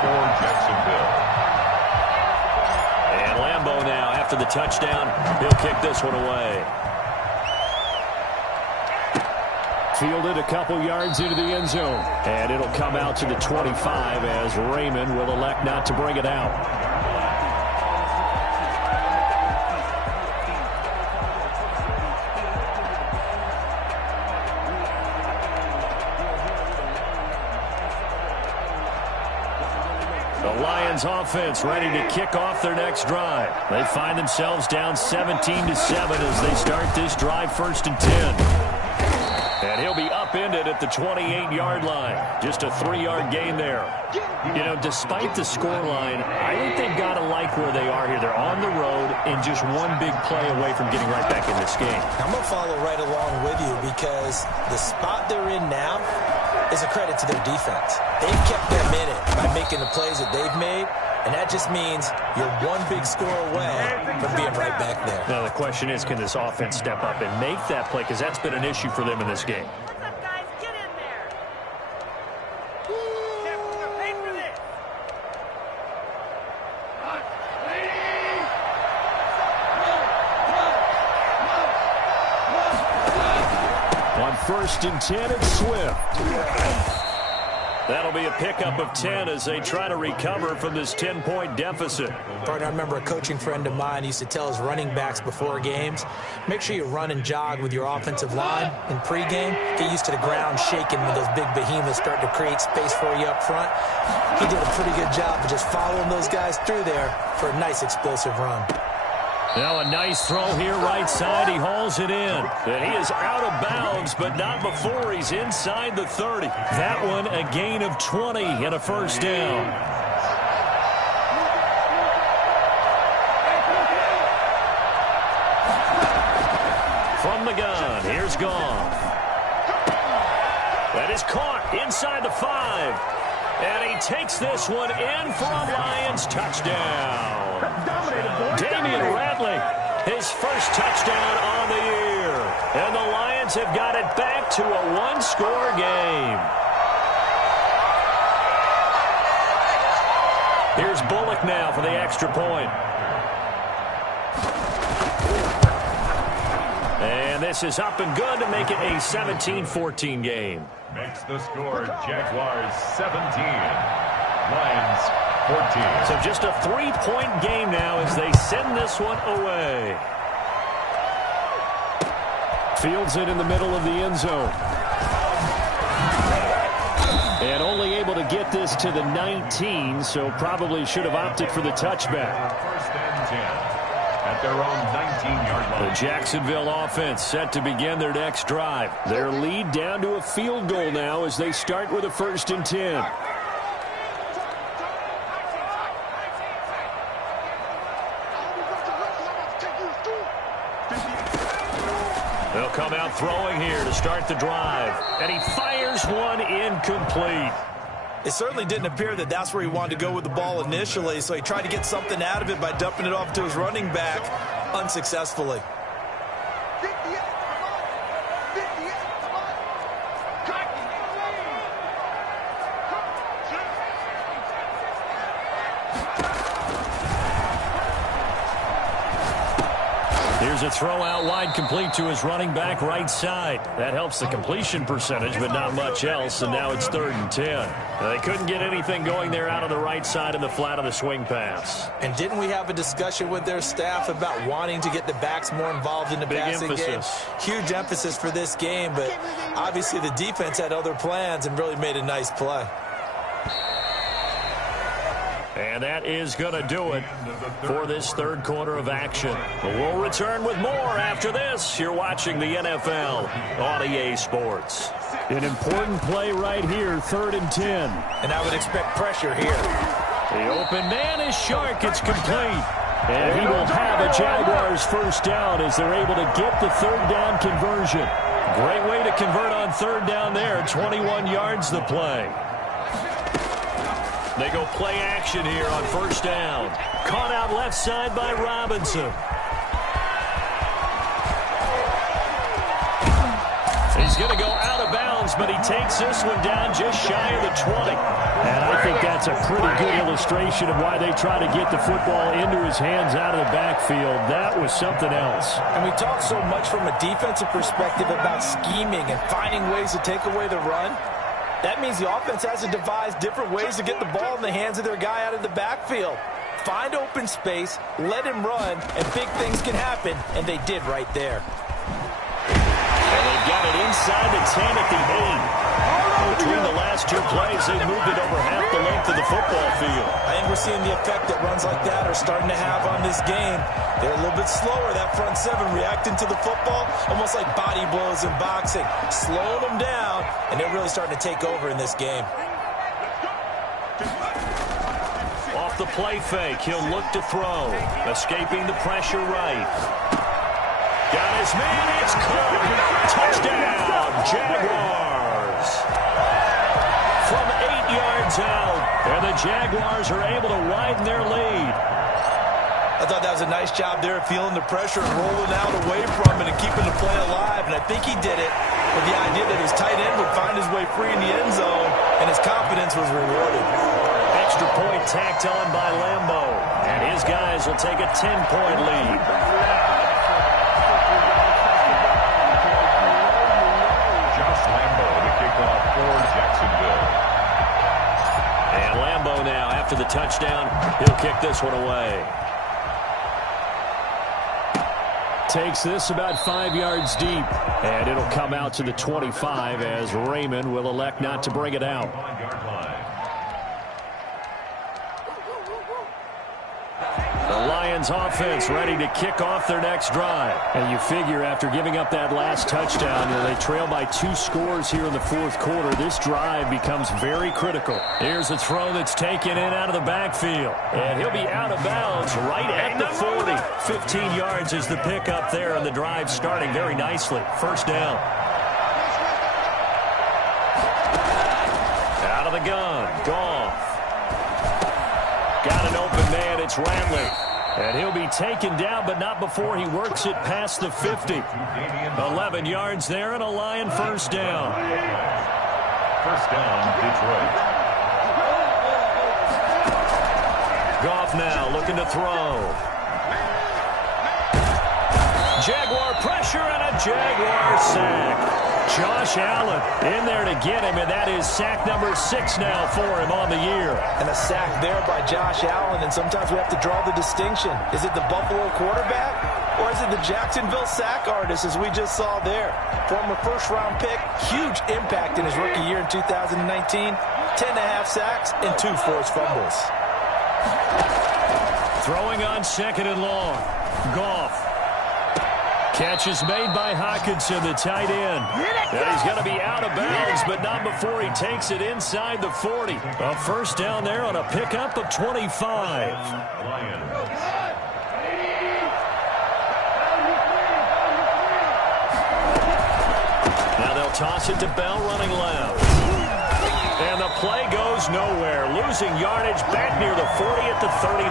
for Jacksonville. And Lambeau now, after the touchdown, he'll kick this one away. Fielded a couple yards into the end zone. And it'll come out to the 25 as Raymond will elect not to bring it out. The Lions offense ready to kick off their next drive. They find themselves down 17-7 as they start this drive, 1st and 10. And he'll be upended at the 28-yard line. Just a 3-yard gain there. You know, despite the scoreline, I think they've got to like where they are here. They're on the road and just one big play away from getting right back in this game. I'm going to follow right along with you because the spot they're in now is a credit to their defense. They've kept them in it by making the plays that they've made, and that just means you're one big score away from being right back there. Now the question is, can this offense step up and make that play? Because that's been an issue for them in this game. What's up, guys? Get in there. We're paid for this. On 1st and 10, it's Swift. That'll be a pickup of 10 as they try to recover from this 10-point deficit. Partner, I remember a coaching friend of mine used to tell his running backs before games, make sure you run and jog with your offensive line in pregame. Get used to the ground shaking when those big behemoths start to create space for you up front. He did a pretty good job of just following those guys through there for a nice explosive run. Now a nice throw here right side. He hauls it in. And he is out of bounds, but not before he's inside the 30. That one a gain of 20 and a 1st down. From the gun, here's Goff. That is caught inside the 5. And he takes this one in for a Lions touchdown. Damian Ratley, his first touchdown on the year. And the Lions have got it back to a 1-score game. Here's Bullock now for the extra point. And this is up and good to make it a 17-14 game. Makes the score Jaguars 17, Lions 14. So just a 3-point game now as they send this one away. Fields it in the middle of the end zone. And only able to get this to the 19, so probably should have opted for the touchback. 1st and 10 at their own 19-yard line. The Jacksonville offense set to begin their next drive. Their lead down to a field goal now as they start with a 1st and 10. They'll come out throwing here to start the drive. And he fires one incomplete. It certainly didn't appear that that's where he wanted to go with the ball initially, so he tried to get something out of it by dumping it off to his running back unsuccessfully. Here's a throw out wide, complete to his running back right side. That helps the completion percentage, but not much else, and now it's 3rd and 10. They couldn't get anything going there out of the right side in the flat of the swing pass. And didn't we have a discussion with their staff about wanting to get the backs more involved in the passing game? Huge emphasis for this game, but obviously the defense had other plans and really made a nice play. And that is going to do it for this 3rd quarter of action. We'll return with more after this. You're watching the NFL on EA Sports. An important play right here, 3rd and 10. And I would expect pressure here. The open man is Shark. It's complete. And he will have a Jaguars 1st down as they're able to get the 3rd down conversion. Great way to convert on 3rd down there. 21 yards the play. They go play action here on 1st down. Caught out left side by Robinson. He's going to go out of bounds but he takes this one down just shy of the 20. And I think that's a pretty good illustration of why they try to get the football into his hands out of the backfield. That was something else. And we talk so much from a defensive perspective about scheming and finding ways to take away the run. That means the offense has to devise different ways to get the ball in the hands of their guy out of the backfield. Find open space, let him run, and big things can happen, and they did right there. And they've got it inside the 10 at the 8. Between the last two plays, they've moved it over half the length of the football field. I think we're seeing the effect that runs like that are starting to have on this game. They're a little bit slower, that front seven, reacting to the football, almost like body blows in boxing. Slowing them down, and they're really starting to take over in this game. Off the play fake, he'll look to throw. Escaping the pressure right. Got his man, it's caught. Touchdown, Jaguars. From 8 yards out, and the Jaguars are able to widen their lead. I thought that was a nice job there of feeling the pressure and rolling out away from it and keeping the play alive. And I think he did it with the idea that his tight end would find his way free in the end zone, and his confidence was rewarded. Extra point tacked on by Lambeau, and his guys will take a 10-point lead. Josh Lambeau to kick off for Jacksonville. And Lambeau now, after the touchdown, he'll kick this one away. Takes this about 5 yards deep, and it'll come out to the 25 as Raymond will elect not to bring it out. The Lions offense ready to kick off their next drive. And you figure after giving up that last touchdown, they trail by 2 scores here in the fourth quarter. This drive becomes very critical. Here's a throw that's taken in out of the backfield. And he'll be out of bounds right at the 40. 15 yards is the pickup there, and the drive starting very nicely. First down. Out of the gun. Goff. Got an open man. It's Ratley. And he'll be taken down, but not before he works it past the 50. 11 yards there and a Lion first down. First down, Detroit. Goff now looking to throw. Jaguar pressure and a Jaguar sack. Josh Allen in there to get him, and that is sack number 6 now for him on the year. And a sack there by Josh Allen, and sometimes we have to draw the distinction. Is it the Buffalo quarterback, or is it the Jacksonville sack artist, as we just saw there? Former first-round pick, huge impact in his rookie year in 2019. 10.5 sacks and 2 forced fumbles. Throwing on second and long. Goff. Catch is made by Hockenson, the tight end. And he's going to be out of bounds, but not before he takes it inside the 40. A first down there on a pickup of 25. Now they'll toss it to Bell running left. And the play goes nowhere. Losing yardage back near the 40 at the 39.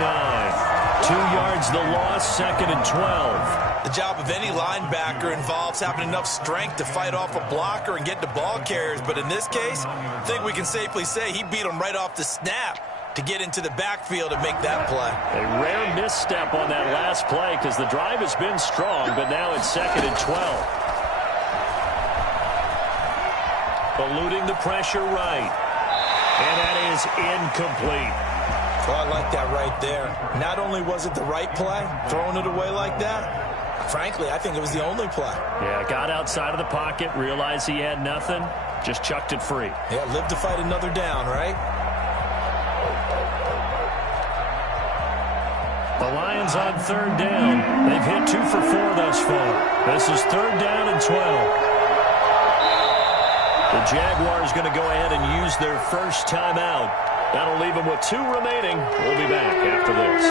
2 yards the loss, second and 12. The job of any linebacker involves having enough strength to fight off a blocker and get to ball carriers. But in this case, I think we can safely say he beat him right off the snap to get into the backfield and make that play. A rare misstep on that last play because the drive has been strong, but now it's second and 12. Eluding the pressure right. And that is incomplete. Oh, I like that right there. Not only was it the right play, throwing it away like that, frankly, I think it was the only play. Yeah, got outside of the pocket, realized he had nothing, just chucked it free. Yeah, live to fight another down, right? The Lions on third down. They've hit 2 for 4 thus far. This is third down and 12. The Jaguars going to go ahead and use their first timeout. That'll leave them with 2 remaining. We'll be back after this.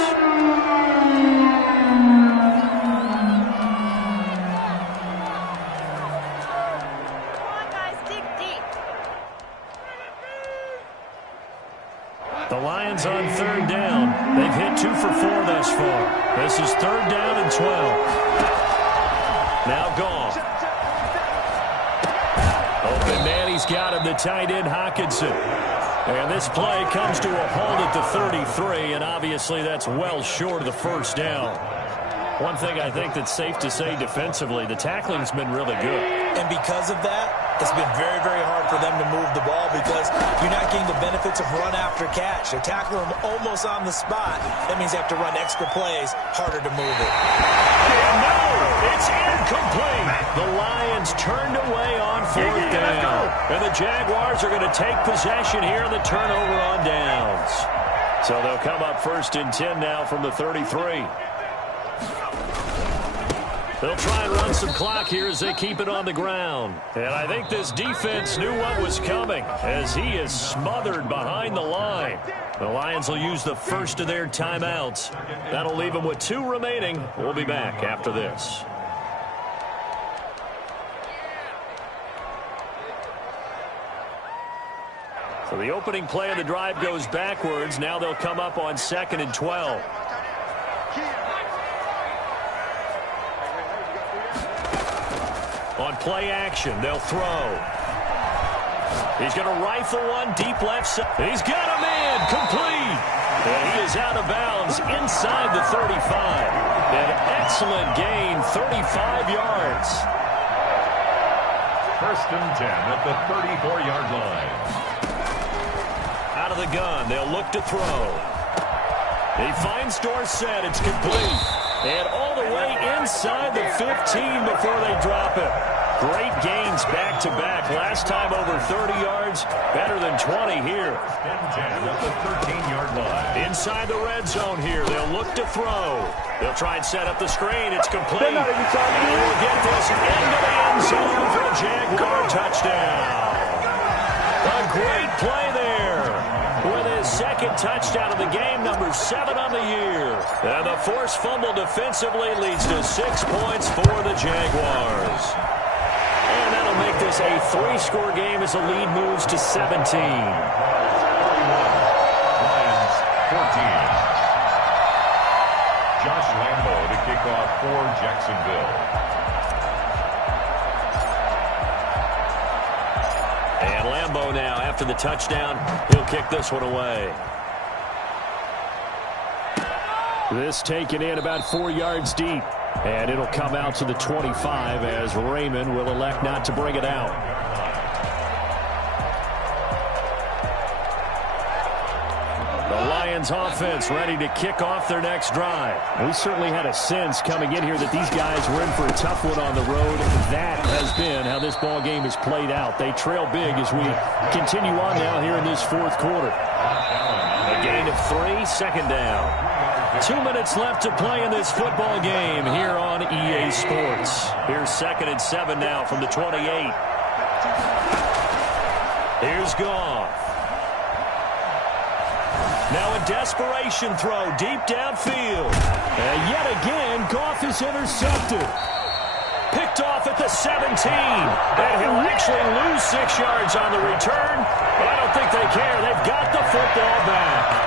Come on, guys, dig deep. The Lions on third down. They've hit 2 for 4 thus far. This is third down and 12. Now Goff. Open man, he's got him, the tight end, Hockenson. And this play comes to a halt at the 33, and obviously that's well short of the first down. One thing I think that's safe to say defensively, the tackling's been really good. And because of that, it's been very, very hard for them to move the ball because you're not getting the benefits of run after catch. They're tackling them almost on the spot. That means they have to run extra plays, harder to move it. And no, it's incomplete. The Lions turned away on fourth down. And the Jaguars are going to take possession here in the turnover on downs. So they'll come up 1st and 10 now from the 33. They'll try and run some clock here as they keep it on the ground. And I think this defense knew what was coming as he is smothered behind the line. The Lions will use the first of their timeouts. That'll leave them with 2 remaining. We'll be back after this. So the opening play of the drive goes backwards. Now they'll come up on 2nd and 12. On play action, they'll throw. He's going to rifle one deep left side. He's got a man complete. And he is out of bounds inside the 35. An excellent gain, 35 yards. 1st and 10 at the 34-yard line. Out of the gun, they'll look to throw. He finds Dorsett. It's complete. And all the way inside the 15 before they drop it. Great gains back-to-back. Last time over 30 yards, better than 20 here. 10 at the 13-yard line. Inside the red zone here, they'll look to throw. They'll try and set up the screen. It's complete. And we'll get this into the end zone for a Jaguar touchdown. A great play there. With his 2nd touchdown of the game, number 7 on the year. And the forced fumble defensively leads to 6 points for the Jaguars. And that'll make this a 3-score game as the lead moves to 17. 41. Lions 14. Josh Lambo to kick off for Jacksonville. And Lambo now, after the touchdown, he'll kick this one away. This taken in about 4 yards deep. And it'll come out to the 25 as Raymond will elect not to bring it out. The Lions offense ready to kick off their next drive. We certainly had a sense coming in here that these guys were in for a tough one on the road. That has been how this ball game is played out. They trail big as we continue on now here in this 4th quarter. A gain of 3, 2nd down. 2 minutes left to play in this football game here on EA Sports. Here's 2nd and 7 now from the 28. Here's Goff. Now a desperation throw deep downfield. And yet again, Goff is intercepted. Picked off at the 17. And he'll actually lose 6 yards on the return. But I don't think they care. They've got the football back.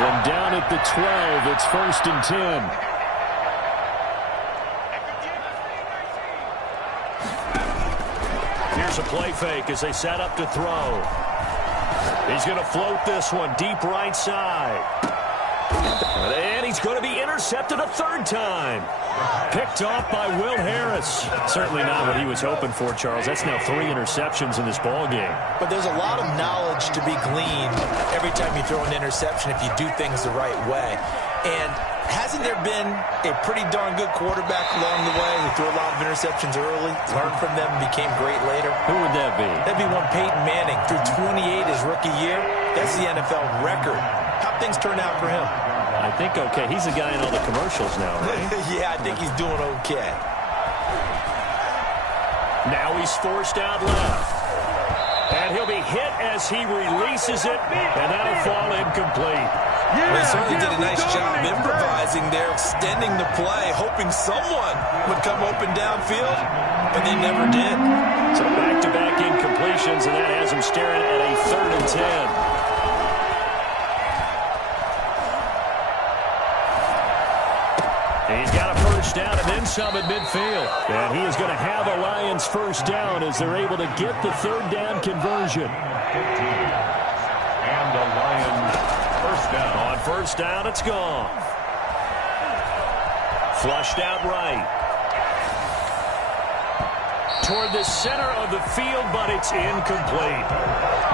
From down at the 12, it's 1st and 10. Here's a play fake as they set up to throw. He's going to float this one deep right side. And he's going to be intercepted a 3rd time. Picked off by Will Harris. Certainly not what he was hoping for, Charles. That's now 3 interceptions in this ball game. But there's a lot of knowledge to be gleaned every time you throw an interception if you do things the right way. And hasn't there been a pretty darn good quarterback along the way who threw a lot of interceptions early, learned from them, and became great later? Who would that be? That'd be one Peyton Manning. Threw 28 his rookie year. That's the NFL record. How things turned out for him? I think okay. He's the guy in all the commercials now, right? Yeah, I think he's doing okay. Now he's forced out left. And he'll be hit as he releases it, and that'll fall incomplete. They certainly did a nice job improvising there, extending the play, hoping someone would come open downfield, but they never did. So back-to-back incompletions, and that has him staring at a 3rd and 10. He's got a 1st first down and then some at midfield. And he is going to have a Lions first down as they're able to get the third down conversion. And the Lions first down. On first down, it's gone. Flushed out right. Toward the center of the field, but it's incomplete.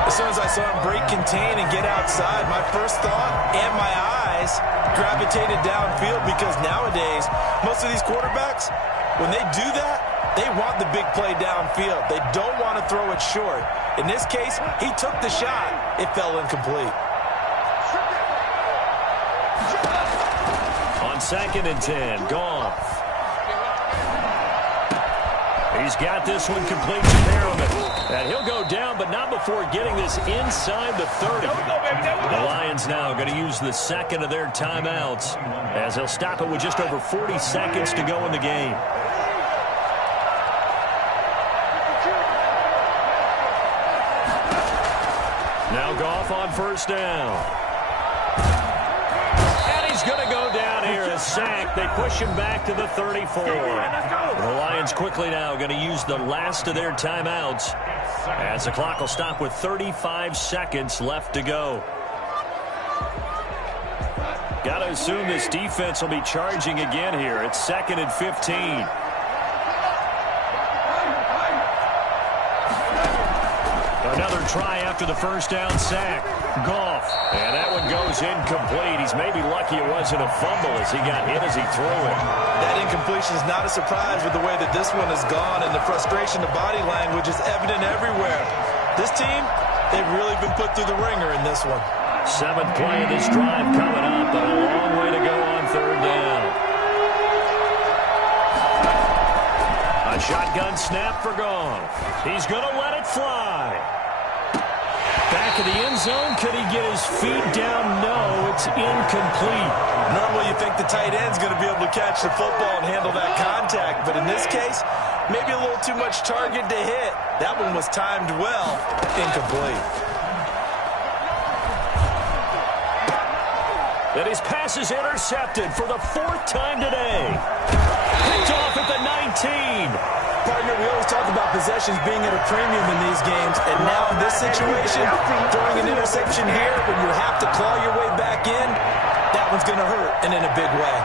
As soon as I saw him break contain and get outside, my first thought and my eyes gravitated downfield, because nowadays, most of these quarterbacks, when they do that, they want the big play downfield. They don't want to throw it short. In this case, he took the shot. It fell incomplete. On 2nd and 10, Goff. He's got this one complete to Merriman. And he'll go down, but not before getting this inside the 30. The Lions now going to use the second of their timeouts as they'll stop it with just over 40 seconds to go in the game. Now Goff on first down. And he's going to go down here, a sack. They push him back to the 34. The Lions quickly now going to use the last of their timeouts as the clock will stop with 35 seconds left to go. Got to assume this defense will be charging again here. It's 2nd and 15. Another try after the first down sack. Goff. And that one goes incomplete. He's maybe lucky it wasn't a fumble as he got hit as he threw it. That incompletion is not a surprise with the way that this one has gone, and the frustration, the body language is evident everywhere. This team, they've really been put through the ringer in this one. 7th play of this drive coming up, but a long way to go on third down. A shotgun snap for Goff. He's going to let it fly. Back of the end zone. Could he get his feet down? No, it's incomplete. Normally you think the tight end's going to be able to catch the football and handle that contact, but in this case, maybe a little too much target to hit. That one was timed well. Incomplete. And his pass is intercepted for the 4th time today. Picked off at the 19. Partner, we always talk about possessions being at a premium in these games, and now in this situation, throwing an interception here when you have to claw your way back in, that one's going to hurt, and in a big way.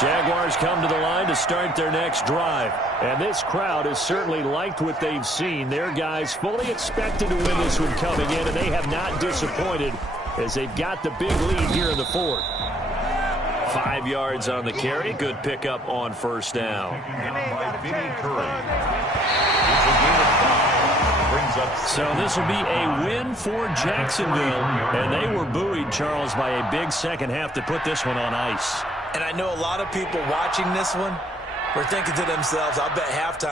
Jaguars come to the line to start their next drive. And this crowd has certainly liked what they've seen. Their guys fully expected to win this one coming in, and they have not disappointed as they've got the big lead here in the 4th. 5 yards on the carry. Good pickup on first down. So this will be a win for Jacksonville. And they were buoyed, Charles, by a big second half to put this one on ice. And I know a lot of people watching this one were thinking to themselves, I'll bet halftime